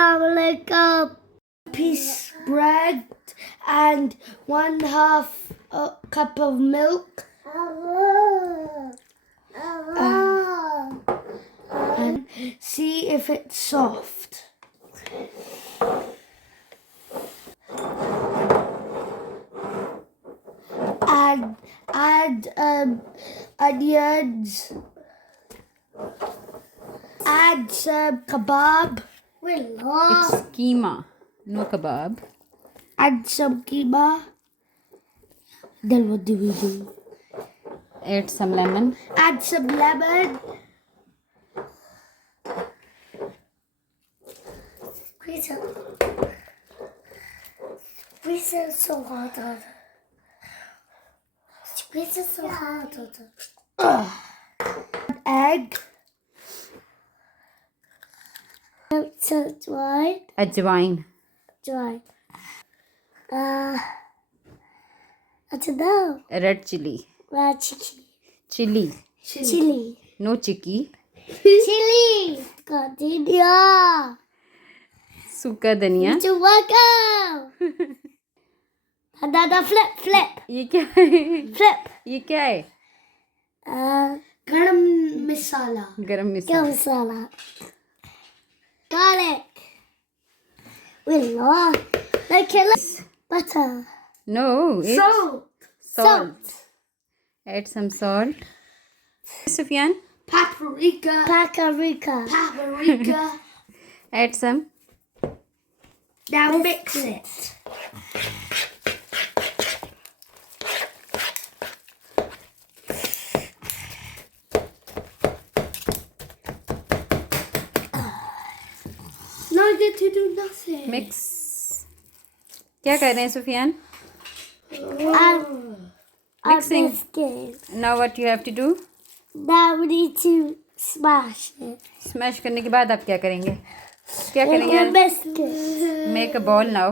Assalamualaikum. Piece bread and 1/2 cup of milk. And see if it's soft. And add onions. Add some kebab. It's keema, no kebab. Add some keema. Then what do we do? Add some lemon. Add some lemon. Squeeze it so hard. Squeeze it so hard. Egg. So dry. Ajwain. Dry. I don't know. Red chili. Red chicken. Chili. Chili. No chicky. Chili. Gardenia. Suka dhania. To work out. Another flip. ये क्या है? Flip. ये क्या है? Garam masala. गरम Garam masala. masala. Garlic. We love. Like it. Butter. No, it's salt. Add some salt. Sufyan, Paprika. add some. Now mix it. No, I get to do nothing. Mix. क्या कर रहे हैं Sufiyan? Mixing. Now what you have to do? Now we need to smash it. Smash करने के बाद आप क्या करेंगे? क्या करेंगे? Biscuit. Make a ball now.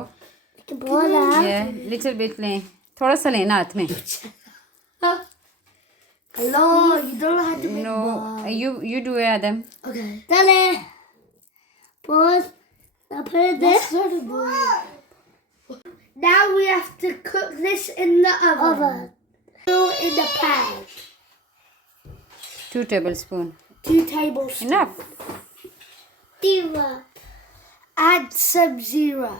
Make a ball out. Yeah, little bit लें. थोड़ा सा लेना हाथ में. Hello, you don't have to make No, ball. you do it, Adam. Okay. Done it. Pause. Now put it this. Now we have to cook this in the oven. In the pan. 2 tablespoons. 2 tablespoons. Enough. Zero. Add some zero.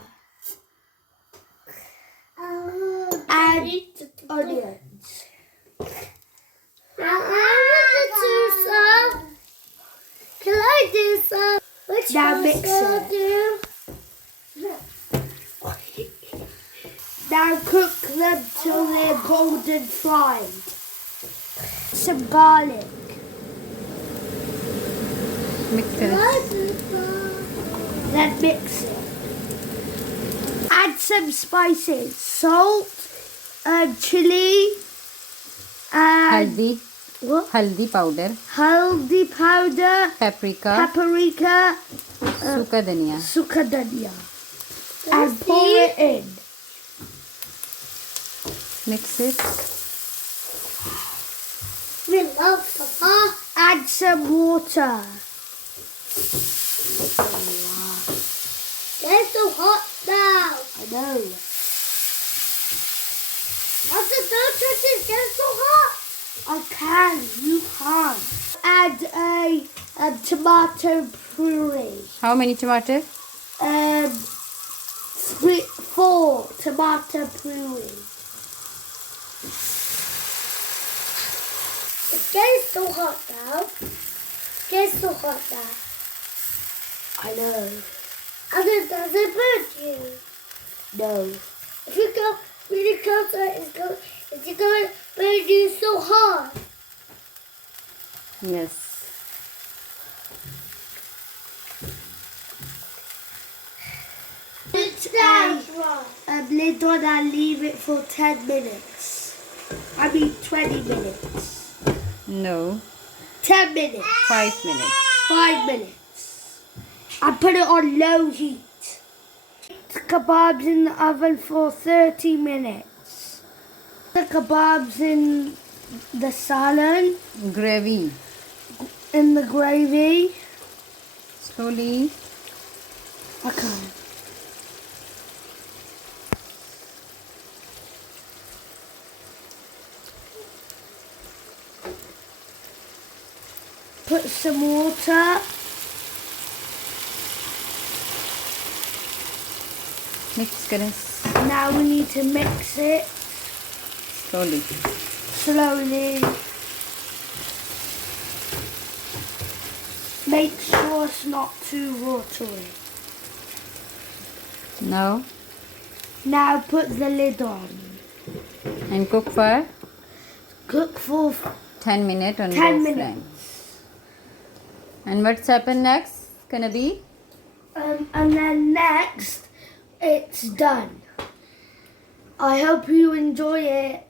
Add onions. Now I want to do some. Can I do some? Which now mix it. Now cook them till they're golden fried. Some garlic. Mix it. Then mix it. Add some spices. Salt, chili, and Haldi. what? Haldi powder. Haldi powder, Paprika. paprika, Suka dhania. suka dhania. And pour it in. Mix it. We love Papa. Add some water. It's so hot now. I know. After don't touch it, it's so hot. I can. You can't. Add a tomato puree. How many tomatoes? 4 tomato puree. It's getting so hot now. It's getting so hot now. I know. And it doesn't burn you. No. If you go really close, it's going to burn you so hard. Yes. Put lid on and leave it for 10 minutes. I mean 20 minutes. No. 10 minutes. 5 minutes. 5 minutes. I put it on low heat. Kebabs in the oven for 30 minutes. The kebabs in the salad, Gravy. in the gravy. Slowly. Okay. Put some water. Mix करें Now we need to mix it slowly. slowly. Make sure it's not too watery. Now Now put the lid on. and cook for Cook for 10 minutes on 10 low minutes. flame. And what's happened next? Gonna be And then next, it's done. I hope you enjoy it.